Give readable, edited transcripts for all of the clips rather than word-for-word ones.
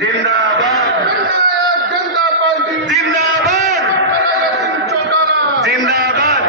जिंदाबाद जनता पार्टी जिंदाबाद जिंदाबाद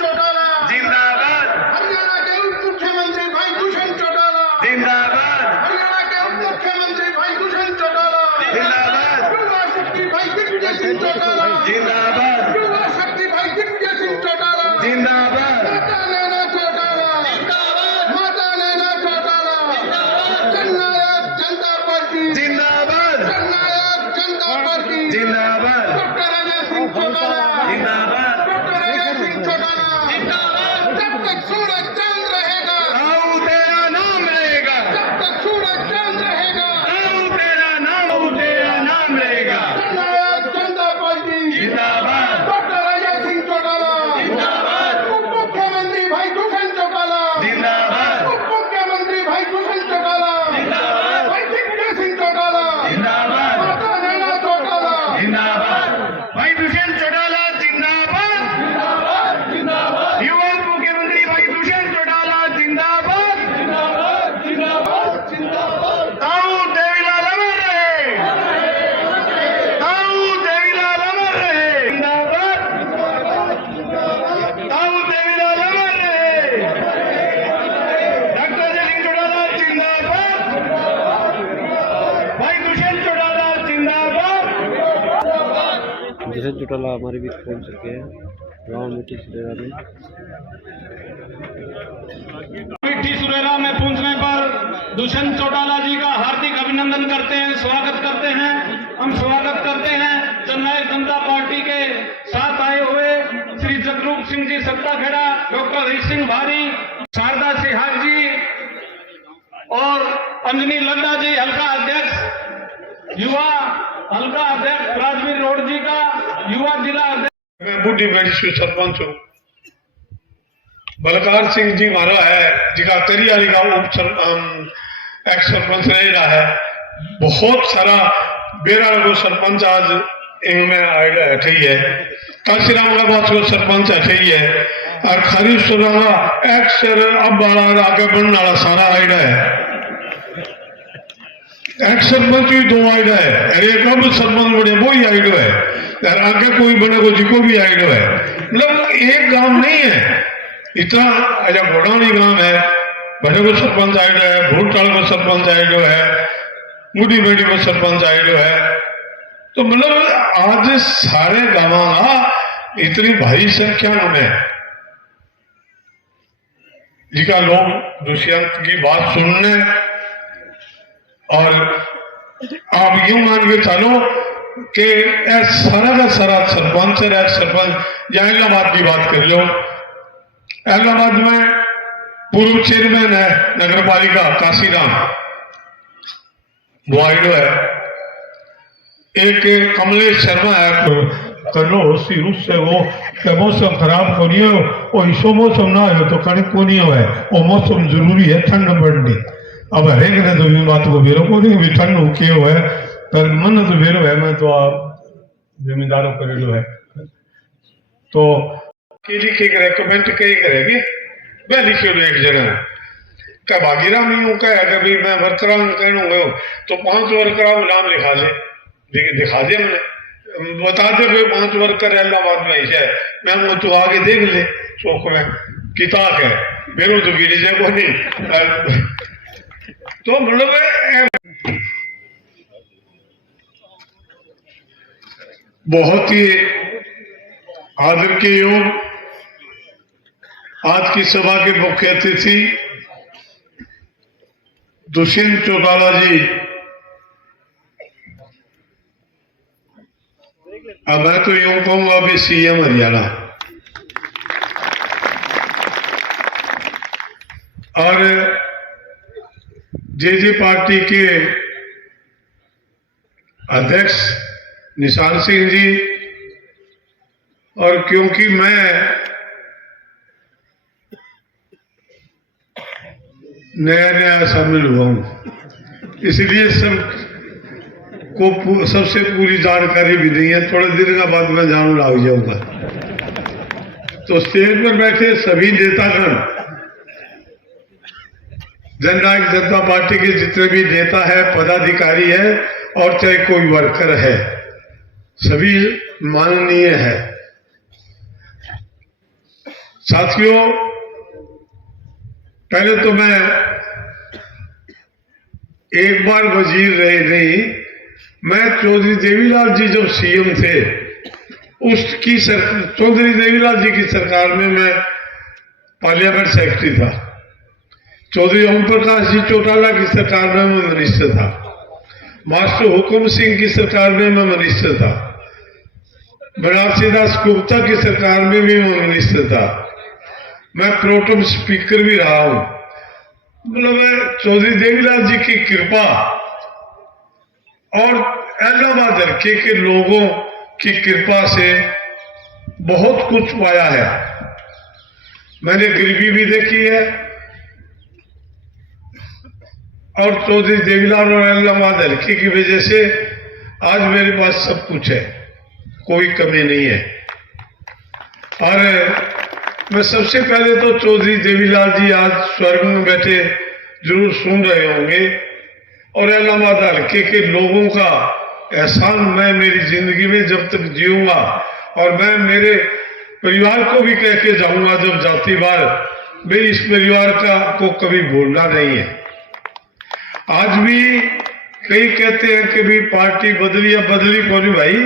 चौटाला जिंदाबाद हरियाणा के उप मुख्यमंत्री भाई दुष्यंत चौटाला जिंदाबाद हरियाणा के उप मुख्यमंत्री भाई दुष्यंत चौटाला जिंदाबाद युवा शक्ति भाई दिग्विजय सिंह चौटाला जिंदाबाद युवा शक्ति भाई दिग्विजय सिंह चौटाला जिंदाबाद माता नैना चौटाला जिंदाबाद माता नैना चौटाला जिंदाबाद जननायक जनता पार्टी जिंदाबाद जननायक जनता पार्टी जिंदाबाद डॉक्टर अजय सिंह चौटाला जिंदाबाद डॉक्टर अजय सिंह चौटाला जिंदाबाद जब तक सूरज चांद रहेगा आओ तेरा नाम रहेगा जब तक सूरज चांद रहेगा आओ तेरा नाम रहेगा जननायक जनता पार्टी जिंदाबाद डॉक्टर अजय सिंह चौटाला जिंदाबाद उप मुख्यमंत्री भाई दुष्यंत चौटाला जिंदाबाद उप मुख्यमंत्री भाई दुष्यंत चौटाला जिंदाबाद भाई दिग्विजय सिंह चौटाला जिंदाबाद माता नैना चौटाला जिंदाबाद भाई दुष्यंत चौटाला जिंदाबाद जिंदाबाद जिंदाबाद युवा मुख्यमंत्री भाई दुष्यंत चौटाला जिंदाबाद जिंदाबाद जिंदाबाद जिंदाबाद ताऊ देवीलाल अमर रहे ताऊ देवीलाल अमर रहे जिंदाबाद ताऊ देवीलाल अमर रहे डॉक्टर अजय सिंह चौटाला जिंदाबाद भाई दुष्यंत चौटाला जिंदाबाद दुष्यंत चौटाला हमारे बीच पहुंच चुके हैं गाँव मिट्टी सुरेरा में। मिट्टी सुरेरा में पहुंचने पर दुष्यंत चौटाला जी का हार्दिक अभिनंदन करते हैं, स्वागत करते हैं। हम स्वागत करते हैं जननायक जनता पार्टी के साथ आए हुए श्री जगरूप सिंह जी सत्ताखेड़ा, डॉक्टर हरीश सिंह भारी, शारदा सिहाग जी और अंजनी लड्डा जी हल्का अध्यक्ष, युवा हल्का अध्यक्ष राजवीर रोड जी का युवा जिला अध्यक्ष। मैं बूढ़ी बेड़ी से सरपंच हूँ। बलकार सिंह जी मारा है जिका करियाली का एक्स सरपंच रहा है। बहुत सारा बेरा को सरपंच आज इनमें अठे है, काशीराम का बात को सरपंच अठे है और खरीफ सुरंगा एक्स अब वाला आगे बढ़ने वाला सारा आइडा है। एक्स सरपंच भी दो आइडा है और एक अब सरपंच बने वो ही आइडो है यार, आगे कोई बने को जिको भी आइडो है। मतलब एक गांव नहीं है इतना, अच्छा घोड़ानी गांव है, बड़े को सरपंच आइडो है, भूटाल को सरपंच आइडो है, मुडी बेड़ी को सरपंच आइडो है। तो मतलब आज सारे गांव इतनी भारी संख्या में जिका लोग दुष्यंत की बात सुनने और आप यूं मान के चलो कि सारा का सारा सरपंच है सरपंच। इलाहाबाद की बात कर लो, इलाहाबाद में पूर्व चेयरमैन है नगर पालिका काशीराम वाइडो है, एक कमलेश शर्मा है करो उसी रूप से वो मौसम खराब को नहीं हो और इसो मौसम ना हो तो कणिक को नहीं हो है, वो मौसम जरूरी है ठंड बढ़नी। अब हरेक ने तो बात को बेरो को नहीं भी ठंड हो के है पर मन तो बेरो है, मैं तो आप जमींदारों करेलो है तो के लिखे कमेंट कई करेगी मैं लिखे एक जगह क्या भागीरा में यूं कह कभी मैं वर्करा कहूँ तो 5 वर्करा नाम लिखा दे दिखा दे, मैंने बता दे भाई 5 वर्कर इलाहाबाद में है, मैं वो तो आगे देख ले चौक में किताब है मेरे तो गिरी जाए को नहीं। तो मतलब बहुत ही आदर के योग आज की सभा के मुख्य अतिथि दुष्यंत चौटाला जी। अब मैं तो यूं कहूंगा अभी सीएम हरियाणा, और जे पार्टी के अध्यक्ष निशान सिंह जी, और क्योंकि मैं नया शामिल हुआ हूं इसलिए सबसे पूरी जानकारी भी नहीं है, थोड़े दिन का बाद मैं जानू लग जाऊंगा। तो स्टेज पर बैठे सभी नेतागण जननायक जनता पार्टी के जितने भी नेता है, पदाधिकारी है और चाहे कोई वर्कर है, सभी माननीय है। साथियों, पहले तो मैं एक बार वजीर रहे नहीं, मैं चौधरी देवीलाल जी जब सीएम थे उसकी चौधरी देवीलाल जी की सरकार में मैं पार्लियामेंट सेक्रेटरी था। चौधरी ओम प्रकाश जी चौटाला की सरकार में मैं मिनिस्टर था। मास्टर हुकुम सिंह की सरकार में मैं मिनिस्टर था। बनारसी दास गुप्ता की सरकार में भी मैं मिनिस्टर था। मैं प्रोटेम स्पीकर भी रहा हूं। मतलब चौधरी देवीलाल जी की कृपा और इलाहाबाद हल्के के लोगों की कृपा से बहुत कुछ पाया है। मैंने गरीबी भी देखी है और चौधरी देवीलाल और इलाहाबाद हल्के की वजह से आज मेरे पास सब कुछ है, कोई कमी नहीं है। और मैं सबसे पहले तो चौधरी देवीलाल जी आज स्वर्ग में बैठे जरूर सुन रहे होंगे और इलाहाबाद हल्के के लोगों का एहसान मैं मेरी जिंदगी में जब तक जीऊंगा और मैं मेरे परिवार को भी कह के जाऊंगा जब जाती बार, मैं इस परिवार का को कभी भूलना नहीं है। आज भी कई कहते हैं कि भी पार्टी बदली या बदली कौन भाई,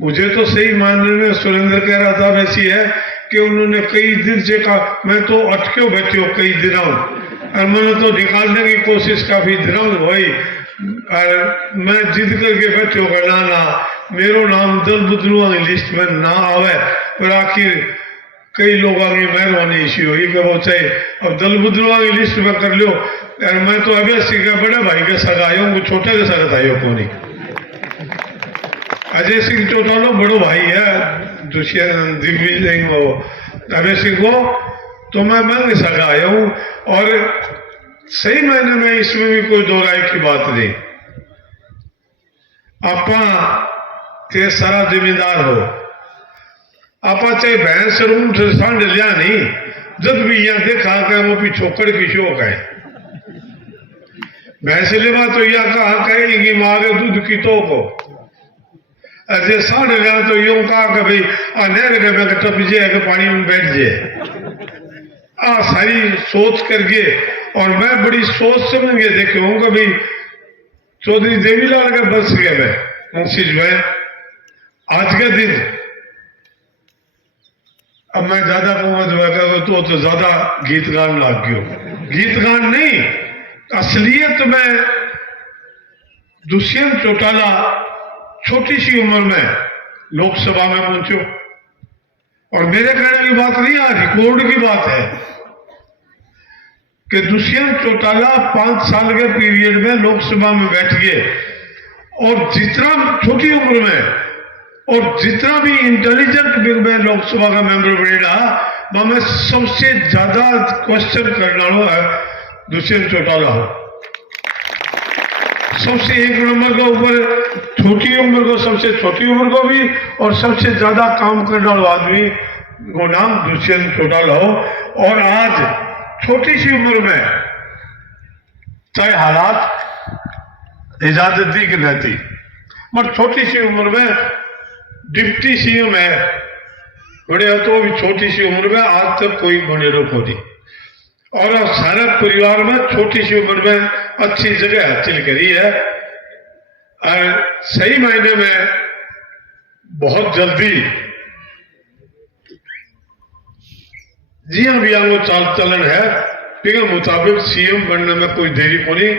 मुझे तो सही मानने में सुरेंद्र कह रहा था वैसी है कि उन्होंने कई दिन से कहा मैं तो अटके बैठे हो कई दिनों और मैंने तो निकालने की कोशिश काफी दिनों हुई और मैं जिद करके बैठे होगा ना मेरो नाम दल बदलुआ की लिस्ट में ना आवे, पर आखिर कई लोगों की मेहरबानी इसी हुई कि वो चाहे अब दल बदलुआ की लिस्ट में कर लो। यार मैं तो अभी सीखा बड़े भाई के साथ आयो हूँ, छोटे के साथ आयो को नहीं। अजय सिंह चौटाला बड़ो भाई है, दुष्यंत दिग्विजय सिंह वो अभय सिंह को तो मैं के साथ आया हूँ और सही मायने में इसमें भी कोई दो राय की बात नहीं। आपा के सारा जिम्मेदार हो, आपा चाहे भैंस रूम सांड लिया नहीं, जब भी यहाँ देखा कर वो भी छोकड़ की शोक है। भैंस लेवा तो यह कहा कहेगी मांगे दूध की तो को, ऐसे सांड लिया तो यूं कहा कि भाई नहर के में टप जाए कि पानी में बैठ जाए। सारी सोच करके और मैं बड़ी सोच समझ के देखे हूं कि भाई चौधरी देवीलाल के बस गए मैं मुंशी में आज के दिन, अब मैं ज्यादा कहूंगा तो ज्यादा गीत गान लग गयो। गीत गान नहीं, असलियत में दुष्यंत चौटाला छोटी सी उम्र में लोकसभा में पहुंचो और मेरे कहने की बात नहीं, आज रिकॉर्ड की बात है कि दुष्यंत चौटाला 5 साल के पीरियड में लोकसभा में बैठ गए और जितना छोटी उम्र में और जितना भी इंटेलिजेंट में लोकसभा का मेंबर बनेगा वह में सबसे ज्यादा क्वेश्चन करने वाला है दुष्यंत चौटाला हो। सबसे एक नंबर के ऊपर छोटी उम्र को, सबसे छोटी उम्र को भी और सबसे ज्यादा काम करने वाला आदमी को नाम दुष्यंत चौटाला हो। और आज छोटी सी उम्र में चाहे हालात इजाजत दी कि रहती, मगर छोटी सी उम्र में डिप्टी सीएम है बड़े हो तो भी छोटी सी उम्र में आज तक कोई बने रोक होती और सारे परिवार में छोटी सी उम्र में अच्छी जगह हासिल करी है और सही मायने में बहुत जल्दी जी हाँ भी वो चाल चलन है ठीक है मुताबिक सीएम बनने में कोई देरी को नहीं।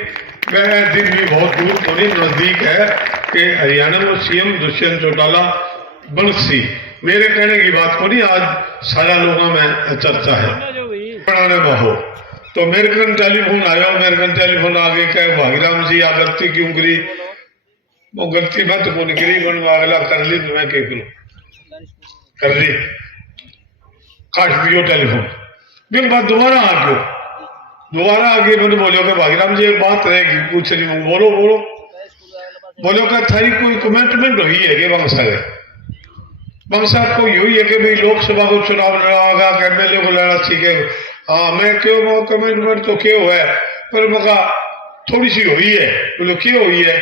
वह दिन भी बहुत दूर को नहीं, नजदीक है कि हरियाणा में सीएम दुष्यंत चौटाला बन सी। मेरे कहने की बात को नहीं, आज सारा लोगों में चर्चा है पढ़ाने में हो। तो मेरे कन टेलीफोन आया, मेरे कन टेलीफोन आगे कहे भागीराम जी आ गलती क्यों करी, वो गलती मत को करी बन अगला कर ली तो मैं क्या करूं, कर ली काट दियो टेलीफोन। फिर बात दोबारा आ गई मैंने बोलो कि भागीराम जी एक बात रहेगी पूछ रही हूँ, बोलो बोलो बोलो का थारी कोई कमेंटमेंट हुई है कि वंशा को यही है कि भाई लोकसभा को चुनाव लड़ागा, एमएलए को लड़ा सीखे हाँ मैं क्यों वो कमेंट में तो क्यों है पर मका थोड़ी सी हुई है बोलो क्यों हुई है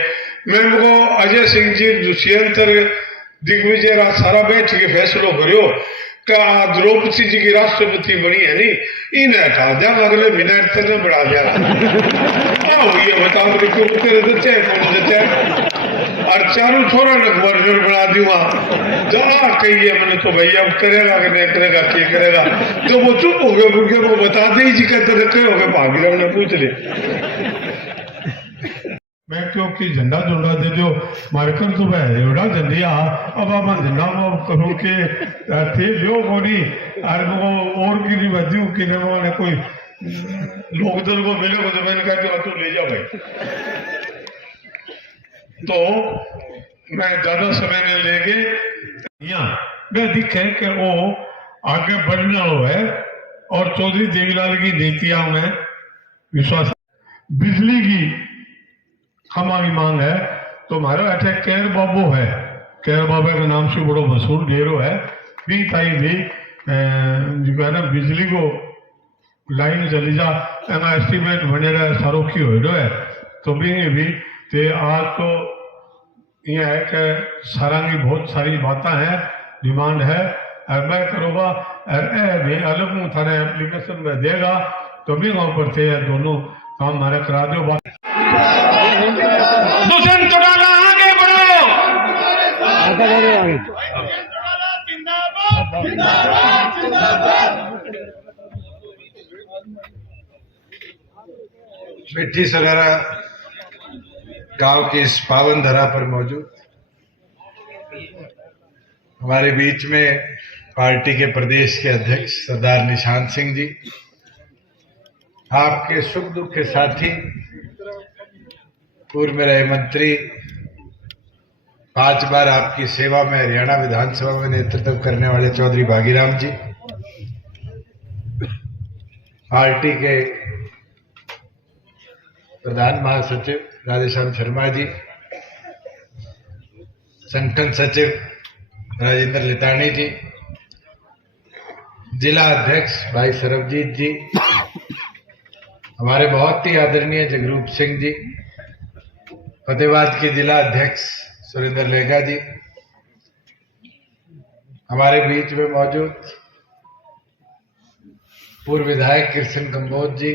मैं मुझको अजय सिंह जी दुष्यंत दिग्विजय राज सारा बैठ के फैसलो करो क्या द्रौपदी जी की राष्ट्रपति बनी है नहीं इन्हें हटा दिया अगले महीने तेरे बढ़ा दिया क्या हुई है बताओ क्यों तेरे देते हैं कौन देते हैं और चारों छोरा ने गवर्नर बना दूंगा जहाँ कही है मैंने तो भैया अब करेगा कि नहीं करेगा क्या करेगा तो वो चुप हो गए क्योंकि वो बता दे जी कहते रखे हो गए भाग गया उन्हें पूछ ले मैं क्योंकि झंडा झुंडा दे दो मारकर तो मैं एवढा झंडिया अब आप झंडा में करो के थे लियो कोनी और की नहीं बदी कि ने कोई लोकदल को मिले को तो मैंने कहा कि तू ले जा भाई तो मैं ज्यादा समय नहीं लेके यहाँ मैं दिखे कि वो आगे बढ़ने वाला है और चौधरी देवीलाल की नीतियां में विश्वास बिजली की हमारी मांग है तो हमारा अटैक केर बाबू है केर बाबा के नाम से बड़ो मशहूर डेरो है भी ताई भी जो है ना बिजली को लाइन चली जा एमा एस्टिमेट बने रहे सारो की हो रहा है तो भी ते आज तो ये है कि सारा की बहुत सारी बातें हैं डिमांड है और मैं करूँगा भी अलग हूँ थाने एप्लीकेशन में देगा तो भी वहाँ पर थे दोनों काम हमारे करा दो बात दुष्यंत चौटाला आगे बढ़ो मिट्टी सरारा गांव की इस पावन धरा पर मौजूद हमारे बीच में पार्टी के प्रदेश के अध्यक्ष सरदार निशांत सिंह जी, आपके सुख दुख के साथी, पूर्व में रहे मंत्री, 5 बार आपकी सेवा में हरियाणा विधानसभा में नेतृत्व करने वाले चौधरी भागीराम जी, पार्टी के प्रधान महासचिव राधेश्याम शर्मा जी, संगठन सचिव राजेंद्र लितानी जी, जिला अध्यक्ष भाई सरबजीत जी, हमारे बहुत ही आदरणीय जगरूप सिंह जी, फतेहाबाद के जिला अध्यक्ष सुरेंद्र लेगा जी, हमारे बीच में मौजूद पूर्व विधायक कृष्ण कंबोज जी,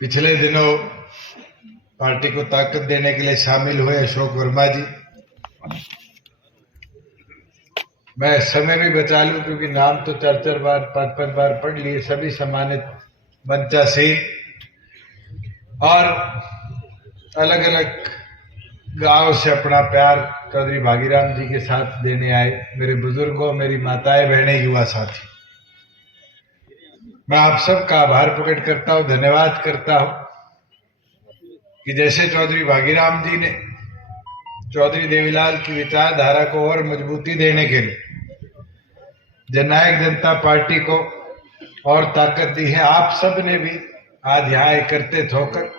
पिछले दिनों पार्टी को ताकत देने के लिए शामिल हुए अशोक वर्मा जी। मैं समय भी बचा लूं क्योंकि नाम तो 4-4 बार 5-5 बार पढ़ लिए, सभी सम्मानित मंचासीन और अलग अलग गांव से अपना प्यार चौधरी भागीराम जी के साथ देने आए मेरे बुजुर्गों, मेरी माताएं, बहनें, युवा साथी, मैं आप सबका आभार प्रकट करता हूं, धन्यवाद करता हूं कि जैसे चौधरी भागीराम जी ने चौधरी देवीलाल की विचारधारा को और मजबूती देने के लिए जननायक जनता पार्टी को और ताकत दी है, आप सब ने भी आज यहाँ एकत्रित होकर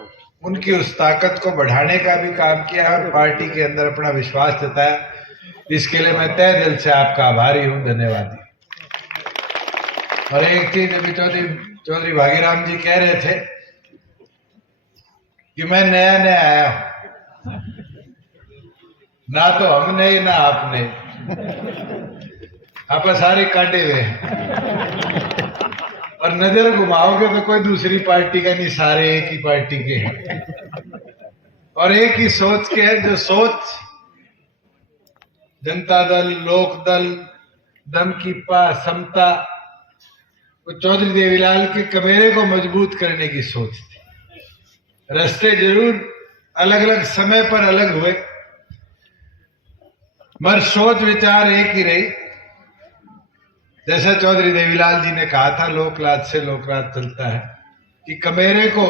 उनकी उस ताकत को बढ़ाने का भी काम किया और पार्टी के अंदर अपना विश्वास जताया। इसके लिए मैं तहे दिल से आपका आभारी हूं, धन्यवादी। और एक चीज अभी चौधरी भागीराम जी कह रहे थे कि मैं नया नया आया हूं, ना तो हमने ना आपने, आप सारे काटे हुए और नजर घुमाओगे तो कोई दूसरी पार्टी का नहीं, सारे एक ही पार्टी के हैं और एक ही सोच के है। जो सोच जनता दल, लोक दल, दमकीपा, समता, वो चौधरी देवीलाल के कमेरे को मजबूत करने की सोच थी। रास्ते जरूर अलग अलग समय पर अलग हुए मगर सोच विचार एक ही रही। जैसा चौधरी देवीलाल जी ने कहा था, लोकराज से लोकराज चलता है, कि कमेरे को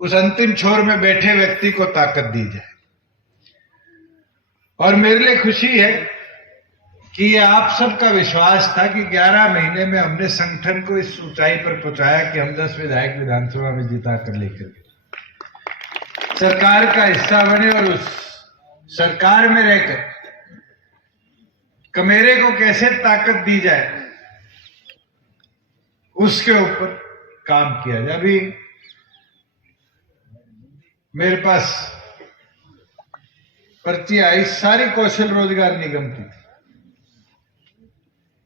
उस अंतिम छोर में बैठे व्यक्ति को ताकत दी जाए। और मेरे लिए खुशी है कि ये आप सबका विश्वास था कि 11 महीने में हमने संगठन को इस ऊंचाई पर पहुंचाया कि हम 10 विधायक विधानसभा में जिता कर लेकर सरकार का हिस्सा बने और उस सरकार में रहकर कमेरे को कैसे ताकत दी जाए उसके ऊपर काम किया जाए। अभी मेरे पास पर्ची आई सारी कौशल रोजगार निगम की।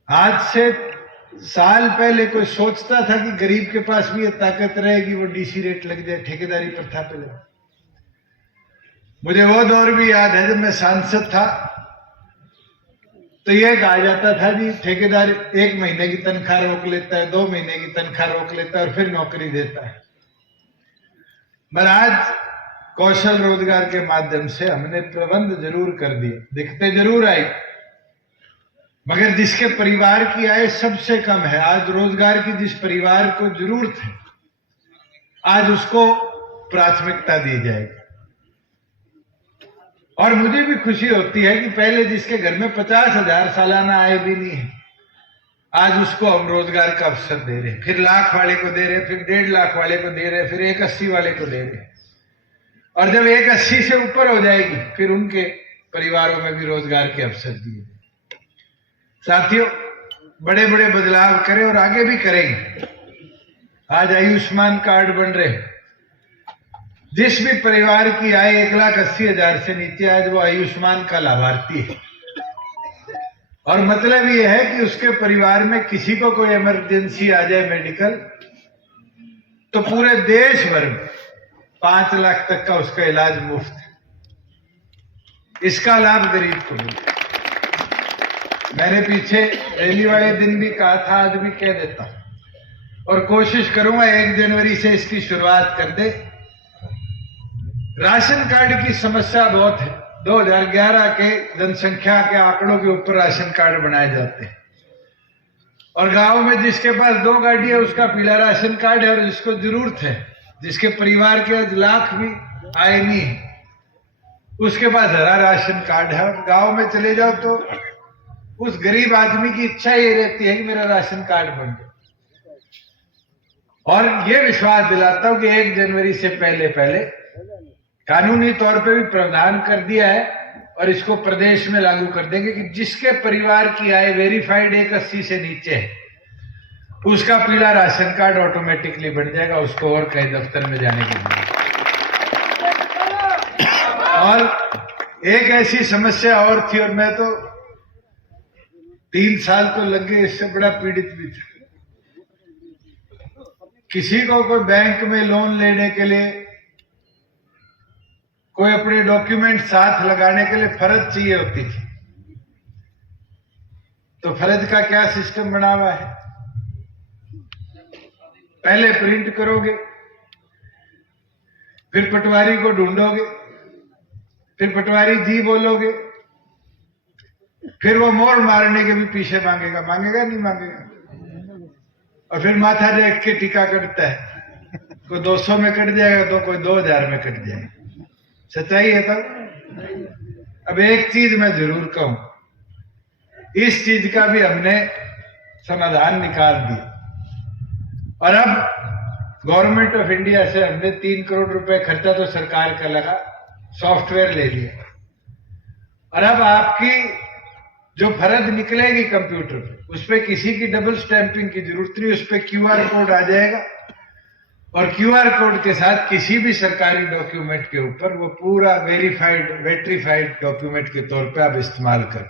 आज से साल पहले कोई सोचता था कि गरीब के पास भी ये ताकत रहेगी वो डीसी रेट लग जाए, ठेकेदारी प्रथा पे लगे। मुझे वो दौर भी याद है जब मैं सांसद था तो ये कहा जाता था जी ठेकेदार 1 महीने की तनख्वाह रोक लेता है, 2 महीने की तनख्वाह रोक लेता है और फिर नौकरी देता है। मगर आज कौशल रोजगार के माध्यम से हमने प्रबंध जरूर कर दिए, दिक्कतें जरूर आई, मगर जिसके परिवार की आय सबसे कम है, आज रोजगार की जिस परिवार को जरूरत है आज उसको प्राथमिकता दी जाएगी। और मुझे भी खुशी होती है कि पहले जिसके घर में 50,000 सालाना आय भी नहीं है आज उसको हम रोजगार का अवसर दे रहे हैं, फिर लाख वाले को दे रहे हैं, फिर 1.5 लाख वाले को दे रहे हैं, फिर 180 वाले को दे रहे हैं। और जब 180 से ऊपर हो जाएगी फिर उनके परिवारों में भी रोजगार के अवसर दिए। साथियों, बड़े बड़े बदलाव करें और आगे भी करेंगे। आज आयुष्मान कार्ड बन रहे हैं, जिस भी परिवार की आय 1,80,000 से नीचे आज वो आयुष्मान का लाभार्थी है। और मतलब ये है कि उसके परिवार में किसी को कोई इमरजेंसी आ जाए मेडिकल, तो पूरे देश भर में 5 लाख तक का उसका इलाज मुफ्त है। इसका लाभ गरीब को मिले। मैंने पीछे रैली वाले दिन भी कहा था, आज भी कह देता हूं और कोशिश करूंगा 1 जनवरी से इसकी शुरुआत कर दे। राशन कार्ड की समस्या बहुत है। 2011 के जनसंख्या के आंकड़ों के ऊपर राशन कार्ड बनाए जाते हैं और गांव में जिसके पास 2 गाड़ी है उसका पीला राशन कार्ड है, और जिसको जरूरत है, जिसके परिवार के आज लाख भी आय नहीं है, उसके पास हरा राशन कार्ड है। और गांव में चले जाओ तो उस गरीब आदमी की इच्छा ये रहती है कि मेरा राशन कार्ड बन जाए। और ये विश्वास दिलाता हूं कि 1 जनवरी से पहले कानूनी तौर पे भी प्रावधान कर दिया है और इसको प्रदेश में लागू कर देंगे कि जिसके परिवार की आय वेरीफाइड 180 से नीचे है उसका पीला राशन कार्ड ऑटोमेटिकली बन जाएगा, उसको और कहीं दफ्तर में जाने की जरूरत। और एक ऐसी समस्या और थी, और मैं तो 3 साल तो लग गए, इससे बड़ा पीड़ित भी था। किसी को कोई बैंक में लोन लेने के लिए कोई अपने डॉक्यूमेंट साथ लगाने के लिए फर्ज चाहिए होती थी, तो फर्ज का क्या सिस्टम बना हुआ है? पहले प्रिंट करोगे, फिर पटवारी को ढूंढोगे, फिर पटवारी जी बोलोगे, फिर वो मोड़ मारने के भी पीछे मांगेगा नहीं मांगेगा, और फिर माथा देख के टीका कटता है। कोई 200 में कट जाएगा तो कोई 2000 में कट जाएगा। सच्चाई है। तब अब एक चीज मैं जरूर कहूं, इस चीज का भी हमने समाधान निकाल दिया और अब गवर्नमेंट ऑफ इंडिया से हमने 3 करोड़ रुपए खर्चा तो सरकार का लगा, सॉफ्टवेयर ले लिया और अब आपकी जो फर्ज निकलेगी कंप्यूटर पे, उस पर किसी की डबल स्टैंपिंग की जरूरत नहीं, उस पर QR कोड आ जाएगा और QR कोड के साथ किसी भी सरकारी डॉक्यूमेंट के ऊपर वो पूरा वेरीफाइड डॉक्यूमेंट के तौर पे आप इस्तेमाल कर।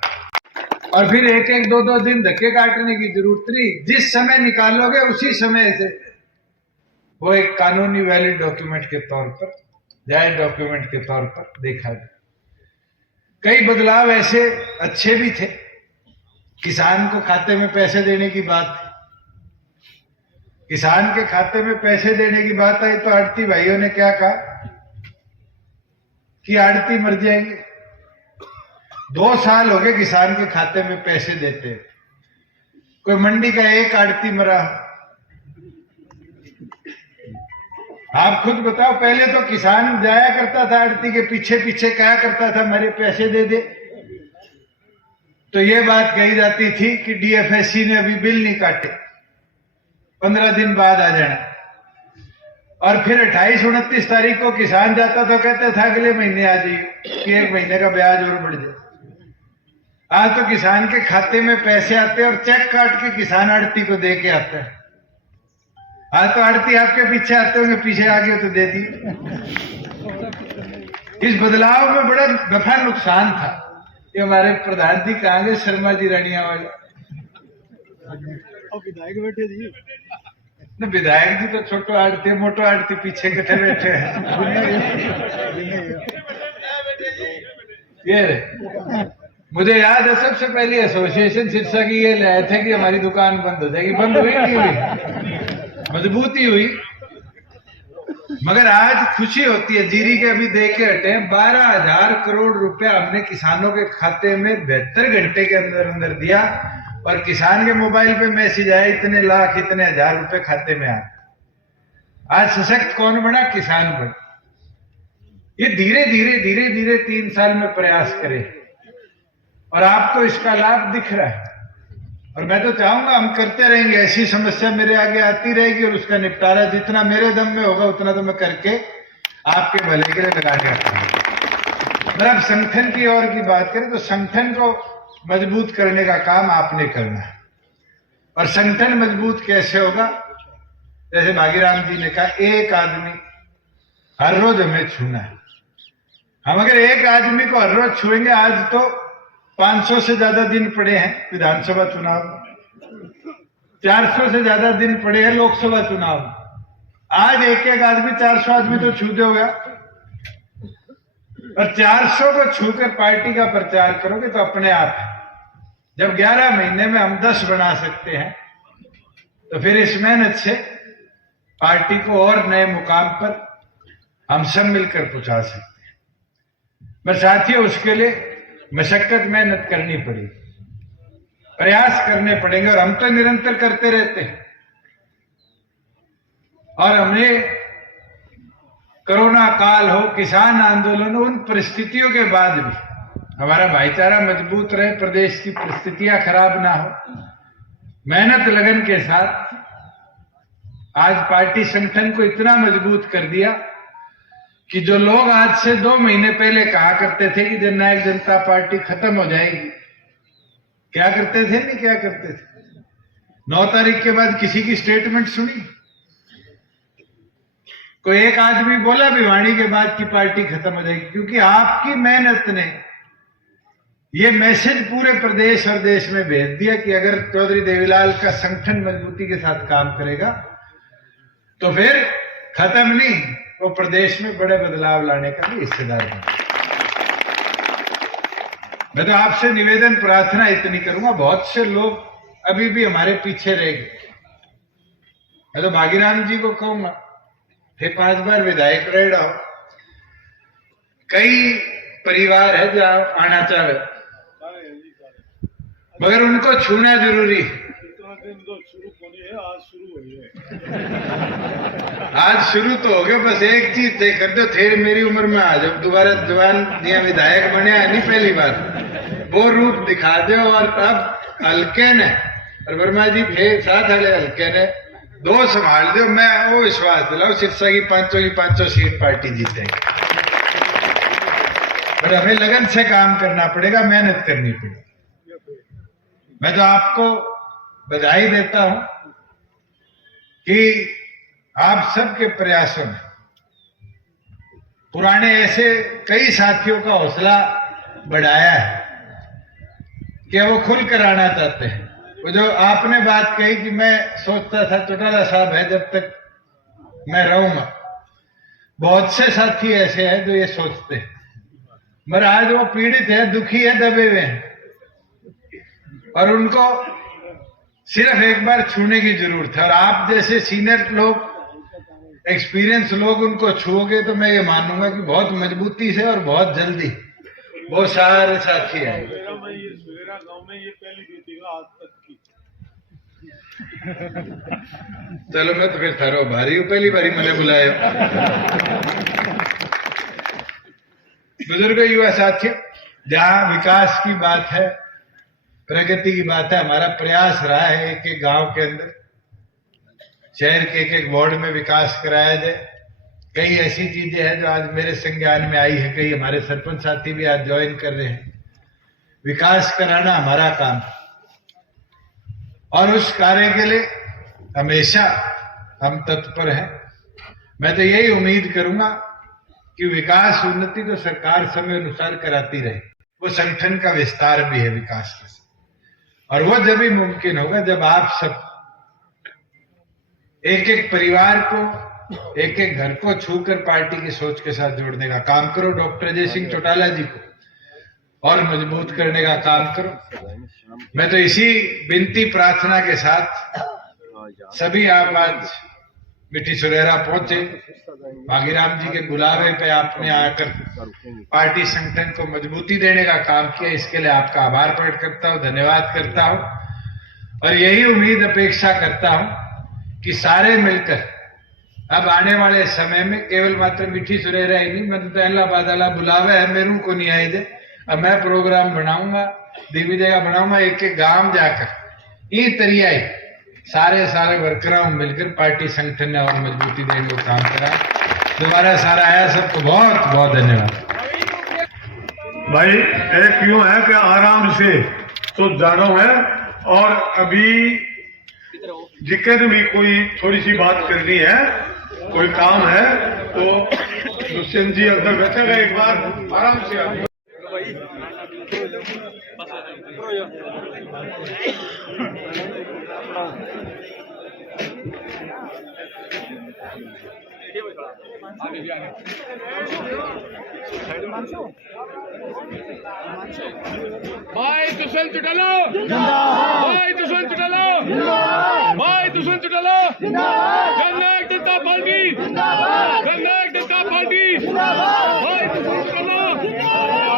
और फिर 1-1, 2-2 दिन धक्के काटने की जरूरत नहीं, जिस समय निकालोगे उसी समय से वो एक कानूनी वैलिड डॉक्यूमेंट के तौर पर, जायज डॉक्यूमेंट के तौर पर देखा जाए। कई बदलाव ऐसे अच्छे भी थे। किसान को खाते में पैसे देने की बात थी, किसान के खाते में पैसे देने की बात आई तो आड़ती भाइयों ने क्या कहा कि आड़ती मर जाएंगे। 2 साल हो गए किसान के खाते में पैसे देते, कोई मंडी का एक आड़ती मरा। आप खुद बताओ, पहले तो किसान जाया करता था आड़ती के पीछे पीछे, कहा करता था मेरे पैसे दे दे, तो ये बात कही जाती थी कि DFSC ने अभी बिल नहीं काटे, 15 दिन बाद आ जाना। और फिर 28-29 तारीख को किसान जाता तो कहता था अगले महीने आ जाइए कि 1 महीने का ब्याज और बढ़ जाए। आज तो किसान के खाते में पैसे आते हैं और चेक काट के किसान आड़ती को दे के आता है। हाँ तो आरती आपके पीछे आते होंगे, पीछे आ गए तो दे दी। इस बदलाव में बड़ा दफा नुकसान था। ये हमारे प्रधान जी कहाँ गए, शर्मा जी रानिया वाले, विधायक बैठे थी न विधायक जी तो छोटो आड़ती मोटो आड़ती पीछे कटे बैठे हैं। ये रे मुझे याद है सबसे पहली एसोसिएशन सिरसा की ये लाए थे कि हमारी दुकान बंद हो जाएगी, बंद हुई नहीं हुई, मजबूती हुई। मगर आज खुशी होती है, जीरी के अभी दे के हटे 12,000 करोड़ रुपया हमने किसानों के खाते में 72 घंटे के अंदर अंदर दिया, और किसान के मोबाइल पे मैसेज आया इतने लाख इतने हजार रुपए खाते में आ। आज सशक्त कौन बना, किसान बना। ये धीरे धीरे धीरे धीरे 3 साल में प्रयास करें, और आपको इसका लाभ दिख रहा है। और मैं तो चाहूंगा हम करते रहेंगे, ऐसी समस्या मेरे आगे आती रहेगी, और उसका निपटारा जितना मेरे दम में होगा उतना तो मैं करके आपके भले के लिए लगाने आता हूं। अगर आप संगठन की ओर की बात करें तो संगठन को मजबूत करने का काम आपने करना है। और संगठन मजबूत कैसे होगा, जैसे भागीराम जी ने कहा, एक आदमी हर रोज हमें छूना है। हम अगर एक आदमी को हर रोज छुएंगे, आज तो 500 से ज्यादा दिन पड़े हैं विधानसभा चुनाव, 400 से ज्यादा दिन पड़े हैं लोकसभा चुनाव। आज एक एक आदमी 400 आदमी तो छू दोगे, और 400 को छूकर पार्टी का प्रचार करोगे तो अपने आप है। जब 11 महीने में हम 10 बना सकते हैं, तो फिर इस मेहनत से पार्टी को और नए मुकाम पर हम सब मिलकर पहुंचा सकते हैं। पर साथियों, उसके लिए मशक्कत मेहनत करनी पड़ेगी, प्रयास करने पड़ेंगे, और हम तो निरंतर करते रहते हैं। और हमने कोरोना काल हो, किसान आंदोलन हो, उन परिस्थितियों के बाद भी हमारा भाईचारा मजबूत रहे, प्रदेश की परिस्थितियां खराब ना हो, मेहनत लगन के साथ आज पार्टी संगठन को इतना मजबूत कर दिया कि जो लोग आज से 2 महीने पहले कहा करते थे कि जननायक जनता पार्टी खत्म हो जाएगी, क्या करते थे, नहीं क्या करते थे, 9 तारीख के बाद किसी की स्टेटमेंट सुनी? कोई एक आदमी बोला भिवानी के बाद की पार्टी खत्म हो जाएगी? क्योंकि आपकी मेहनत ने ये मैसेज पूरे प्रदेश और देश में भेज दिया कि अगर चौधरी देवीलाल का संगठन मजबूती के साथ काम करेगा तो फिर खत्म नहीं, वो प्रदेश में बड़े बदलाव लाने का भी हिस्सेदार बने। मैं तो आपसे निवेदन प्रार्थना इतनी करूंगा, बहुत से लोग अभी भी हमारे पीछे रह गए। मैं तो भागीराम जी को कहूंगा, फिर 5 बार विधायक रह रहा हो, कई परिवार है जहां आना चाहे, मगर उनको छूना जरूरी है। आज शुरू तो हो गया, बस एक चीज तय कर दो, थे मेरी उम्र में आ जाओ, दोबारा जवान दिया विधायक बने नहीं पहली बार, वो रूप दिखा दो। और अब हल्के ने, और वर्मा जी थे साथ वाले हल्के ने 2 संभाल दो, मैं वो विश्वास दिलाऊं सिरसा की 500 सीट पार्टी जीतेगी। पर हमें लगन से काम करना पड़ेगा, मेहनत करनी पड़ेगी। मैं तो आपको बधाई देता हूं कि आप सबके प्रयासों में पुराने ऐसे कई साथियों का हौसला बढ़ाया है कि वो खुल कर आना चाहते हैं। वो जो आपने बात कही कि मैं सोचता था चौटाला साहब है जब तक मैं रहूंगा, बहुत से साथी ऐसे हैं जो ये सोचते हैं, मगर आज वो पीड़ित है, दुखी है, दबे हुए हैं, और उनको सिर्फ एक बार छूने की जरूरत है। और आप जैसे सीनियर लोग, एक्सपीरियंस लोग उनको छूओगे तो मैं ये मानूंगा कि बहुत मजबूती से और बहुत जल्दी वो सारे साथी हैं। गांव में ये पहली बेटी का आज तक की। चलो मैं तो फिर थारो भारी हूं, पहली बारी मैंने बुलाया। बुजुर्ग युवा साथियों, जहां विकास की बात है, प्रगति की बात है, हमारा प्रयास रहा है एक एक गांव के अंदर, शहर के एक एक वार्ड में विकास कराया जाए। कई ऐसी चीजें हैं जो आज मेरे संज्ञान में आई है, कई हमारे सरपंच साथी भी आज ज्वाइन कर रहे हैं। विकास कराना हमारा काम है, और उस कार्य के लिए हमेशा हम तत्पर हैं। मैं तो यही उम्मीद करूंगा कि विकास उन्नति तो सरकार समय अनुसार कराती रहे, वो संगठन का विस्तार भी है विकास के साथ। और वो जब भी मुमकिन होगा जब आप सब एक एक परिवार को, एक एक घर को छूकर पार्टी की सोच के साथ जोड़ने का काम करो। डॉक्टर अजय सिंह चौटाला जी को और मजबूत करने का काम करो। मैं तो इसी विनती प्रार्थना के साथ सभी आप आज मिट्टी सुरेरा पहुंचे, भागीराम जी के बुलावे पे आपने आकर पार्टी संगठन को मजबूती देने का काम किया, इसके लिए आपका आभार प्रकट करता हूं, धन्यवाद करता हूं। और यही उम्मीद अपेक्षा करता हूं कि सारे मिलकर अब आने वाले समय में केवल मात्र मिट्टी सुरेरा ही नहीं, मतलब पहला बादला बुलावे है मेरू को नहीं आए दे। अब मैं प्रोग्राम बनाऊंगा, देवी जगह बनाऊंगा, एक एक गांव जाकर ये तरियाई सारे वर्करों मिलकर पार्टी संगठन ने और मजबूती देने का काम करा। दोबारा सारा आया, सबको बहुत बहुत धन्यवाद। भाई एक यूं है कि आराम से तो जानो है, और अभी जिक्र भी कोई थोड़ी सी बात करनी है, कोई काम है तो दुष्यंत जी अंदर बैठेगा, एक बार आराम से आइए। भाई दुष्यंत चौटाला, भाई दुष्यंत चौटाला, भाई दुष्यंत चौटाला, जननायक जनता पार्टी, जननायक जनता पार्टी, भाई दुष्यंत चौटाला,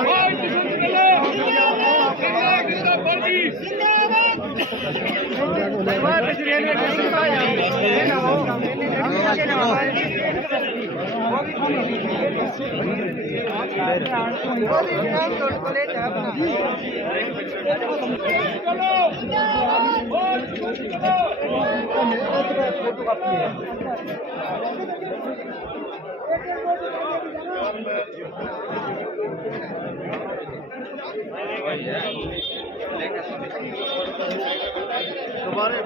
भाई दुष्यंत चौटाला, जननायक जनता पार्टी। दोबारा